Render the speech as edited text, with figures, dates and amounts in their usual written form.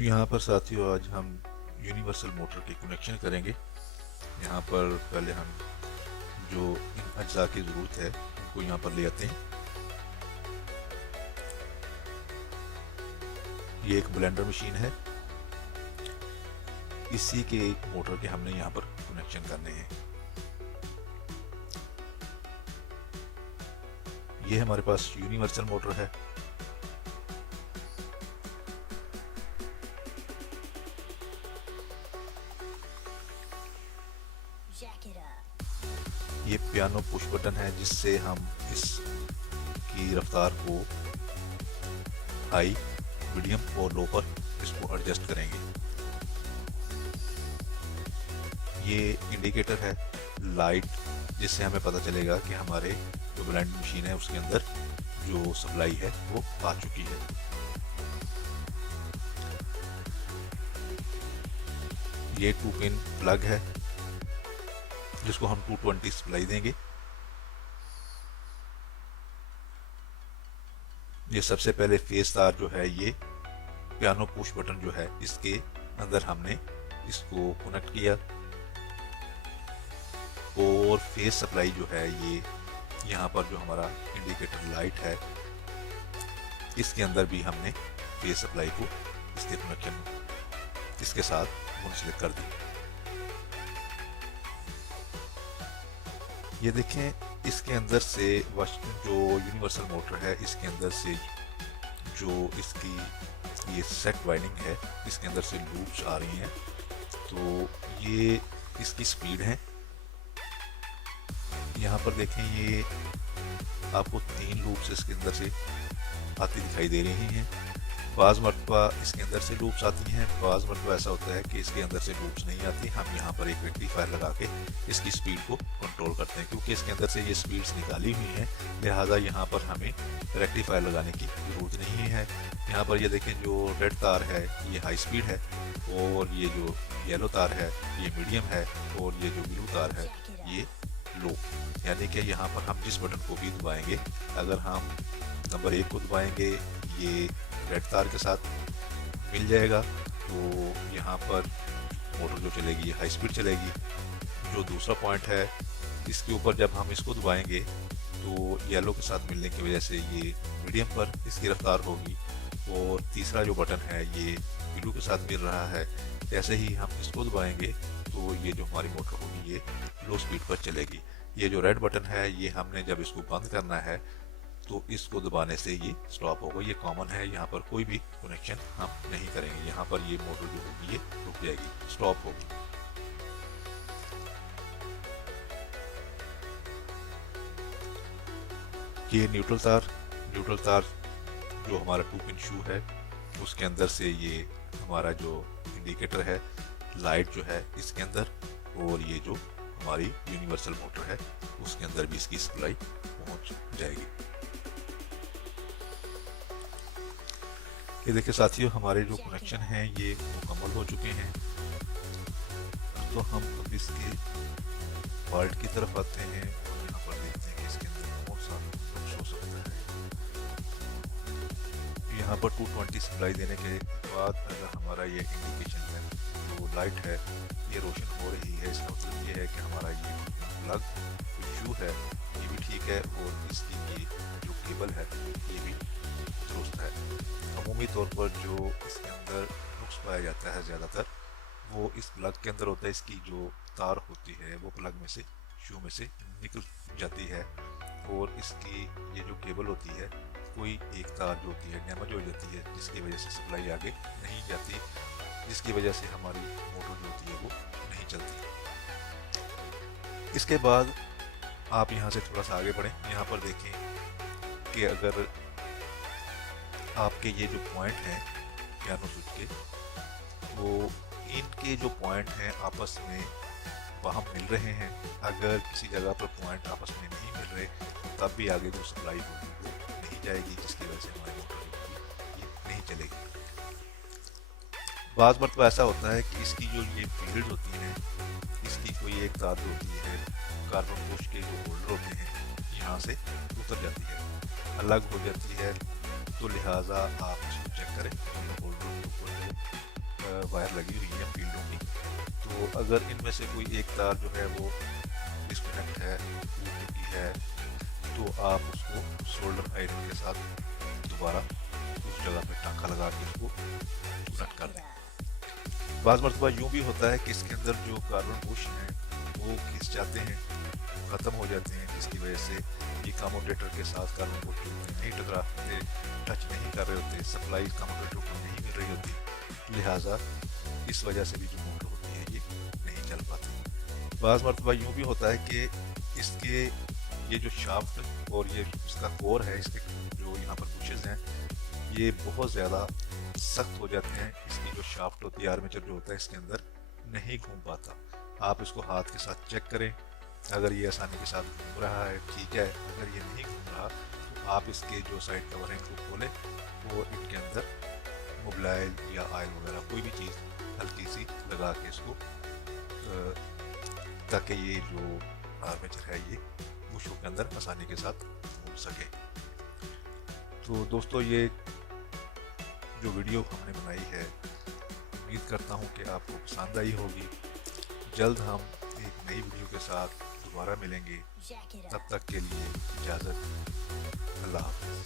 यहाँ पर साथियों आज हम यूनिवर्सल मोटर की कनेक्शन करेंगे। यहाँ पर पहले हम जो इन अज्जा की ज़रूरत है उनको यहाँ पर ले आते हैं। ये एक ब्लेंडर मशीन है, इसी के मोटर के हमने यहाँ पर कनेक्शन करने हैं। ये हमारे पास यूनिवर्सल मोटर है। ये पियानो पुश बटन है जिससे हम इस की रफ्तार को हाई, मीडियम और लो पर इसको एडजस्ट करेंगे। ये इंडिकेटर है लाइट, जिससे हमें पता चलेगा कि हमारे जो ब्लेंड मशीन है उसके अंदर जो सप्लाई है वो आ चुकी है। ये 2 पिन प्लग है जिसको हम 220 सप्लाई देंगे। ये सबसे पहले फेस तार जो है ये पियानो पुश बटन जो है इसके अंदर हमने इसको कनेक्ट किया, और फेस सप्लाई जो है ये यहाँ पर जो हमारा इंडिकेटर लाइट है इसके अंदर भी हमने फेस सप्लाई को इसके कनेक्शन इसके साथ मुंसलिक कर दी। ये देखें, इसके अंदर से जो यूनिवर्सल मोटर है इसके अंदर से जो इसकी ये सेट वाइंडिंग है इसके अंदर से लूप्स आ रही हैं। तो ये इसकी स्पीड है। यहाँ पर देखें, ये आपको 3 लूप्स इसके अंदर से आती दिखाई दे रही हैं। बाज़ मरतबा इसके अंदर से लूप्स आती हैं, बाज़ मरतबा ऐसा होता है कि इसके अंदर से लूप्स नहीं आती। हम यहाँ पर एक रेक्टिफायर लगा के इसकी स्पीड को कंट्रोल करते हैं, क्योंकि इसके अंदर से ये स्पीड्स निकाली हुई हैं, लिहाजा यहाँ पर हमें रेक्टिफायर लगाने की ज़रूरत नहीं है। यहाँ पर ये देखें, जो रेड तार है ये हाई स्पीड है, और ये जो येलो तार है ये मीडियम है, और ये जो ब्लू तार है ये लो। यानी कि यहाँ पर हम जिस बटन को भी दबाएंगे, अगर हम नंबर 1 को दबाएंगे ये रेड तार के साथ मिल जाएगा, तो यहाँ पर मोटर जो चलेगी हाई स्पीड चलेगी। जो दूसरा पॉइंट है इसके ऊपर जब हम इसको दबाएंगे तो येलो के साथ मिलने की वजह से ये मीडियम पर इसकी रफ्तार होगी, और तीसरा जो बटन है ये ब्लू के साथ मिल रहा है। जैसे ही हम इसको दबाएंगे तो ये जो हमारी मोटर होगी ये लो स्पीड पर चलेगी। ये जो रेड बटन है ये हमने जब इसको बंद करना है तो इसको दबाने से ये स्टॉप होगा। ये कॉमन है, यहाँ पर कोई भी कनेक्शन हम नहीं करेंगे। यहाँ पर ये मोटर जो होगी ये रुक जाएगी, स्टॉप होगी। ये न्यूट्रल तार जो हमारा 2 पिन शू है उसके अंदर से ये हमारा जो इंडिकेटर है लाइट जो है इसके अंदर, और ये जो हमारी यूनिवर्सल मोटर है उसके अंदर भी इसकी सप्लाई पहुंच जाएगी। ये देखिए साथियों, हमारे जो कनेक्शन हैं ये मुकम्मल हो चुके हैं। तो हम अब इसके पार्ट की तरफ आते हैं और यहाँ पर देखते हैं कि इसके अंदर कौन सा नुक्स हो सकता है। यहाँ पर 220 सप्लाई देने के बाद अगर हमारा ये इंडिकेशन है जो लाइट है ये रोशन हो रही है, इसका मतलब ये है कि हमारा ये प्लग शू है ये भी ठीक है, और इसकी ये जो केबल है ये भी दुरुस्त है। अमूमी तौर पर जो इसके अंदर नुक्स पाया जाता है ज़्यादातर वो इस प्लग के अंदर होता है। इसकी जो तार होती है वो प्लग में से शू में से निकल जाती है, और इसकी ये जो केबल होती है कोई एक तार जो होती है डैमेज हो जाती है, जिसकी वजह से सप्लाई आगे नहीं जाती, जिसकी वजह से हमारी मोटर जो होती है वो नहीं चलती। इसके बाद आप यहाँ से थोड़ा सा आगे बढ़ें। यहाँ पर देखें कि अगर आपके ये जो पॉइंट हैं पियानो स्विच के, वो इनके जो पॉइंट हैं आपस में वहाँ मिल रहे हैं। अगर किसी जगह पर पॉइंट आपस में नहीं मिल रहे तो तब भी आगे जो सप्लाई होगी वो नहीं जाएगी, जिसकी वजह से हमारी मोटर जो होगी ये नहीं चलेगी। बाज़ मरतबा ऐसा होता है कि इसकी जो ये फील्ड होती है इसकी कोई एक तार होती है, कार्बन पुश के जो होल्डर होते हैं यहाँ से उतर जाती है, अलग हो जाती है, तो लिहाजा आप इसको चेक करें होल्डर के ऊपर जो वायर लगी हुई है फील्डों की, तो अगर इनमें से कोई एक तार जो है वो डिस्कनेक्ट है, टूट चुकी है, तो आप उसको सोल्डर आयरन के साथ दोबारा उस जगह पे टाँका लगा के उसको कनेक्ट कर दें। बाज़ मरतबा यूँ भी होता है कि इसके अंदर जो कार्बन बुश हैं वो खिंच जाते हैं, ख़त्म हो जाते हैं, जिसकी वजह से ये कमोडेटर के साथ कार्बन बुश नहीं टकराते, टच नहीं कर रहे होते, सप्लाई कमोडेटर को नहीं मिल रही होती, लिहाजा इस वजह से भी जो मोटर होती है ये नहीं चल पाती। बाज़ मरतबा यूँ भी होता है कि इसके ये जो शाफ्ट और ये इसका कोर है, इसके जो यहाँ पर बुशेस हैं ये बहुत ज़्यादा सख्त हो जाते हैं, इसकी जो शाफ्ट होती है आर्मेचर जो होता है इसके अंदर नहीं घूम पाता। आप इसको हाथ के साथ चेक करें, अगर ये आसानी के साथ घूम रहा है ठीक है, अगर ये नहीं घूम रहा तो आप इसके जो साइड कवर हैं इनको खोलें और इनके अंदर मोबिलाइल या ऑयल वगैरह कोई भी चीज़ हल्की सी लगा के इसको ताकि ये जो आर्मेचर है ये बुशों के अंदर आसानी के साथ घूम सके। तो दोस्तों ये जो वीडियो हमने बनाई है उम्मीद करता हूँ कि आपको पसंद आई होगी। जल्द हम एक नई वीडियो के साथ दोबारा मिलेंगे, तब तक के लिए इजाज़त, अल्लाह हाफ़िज़।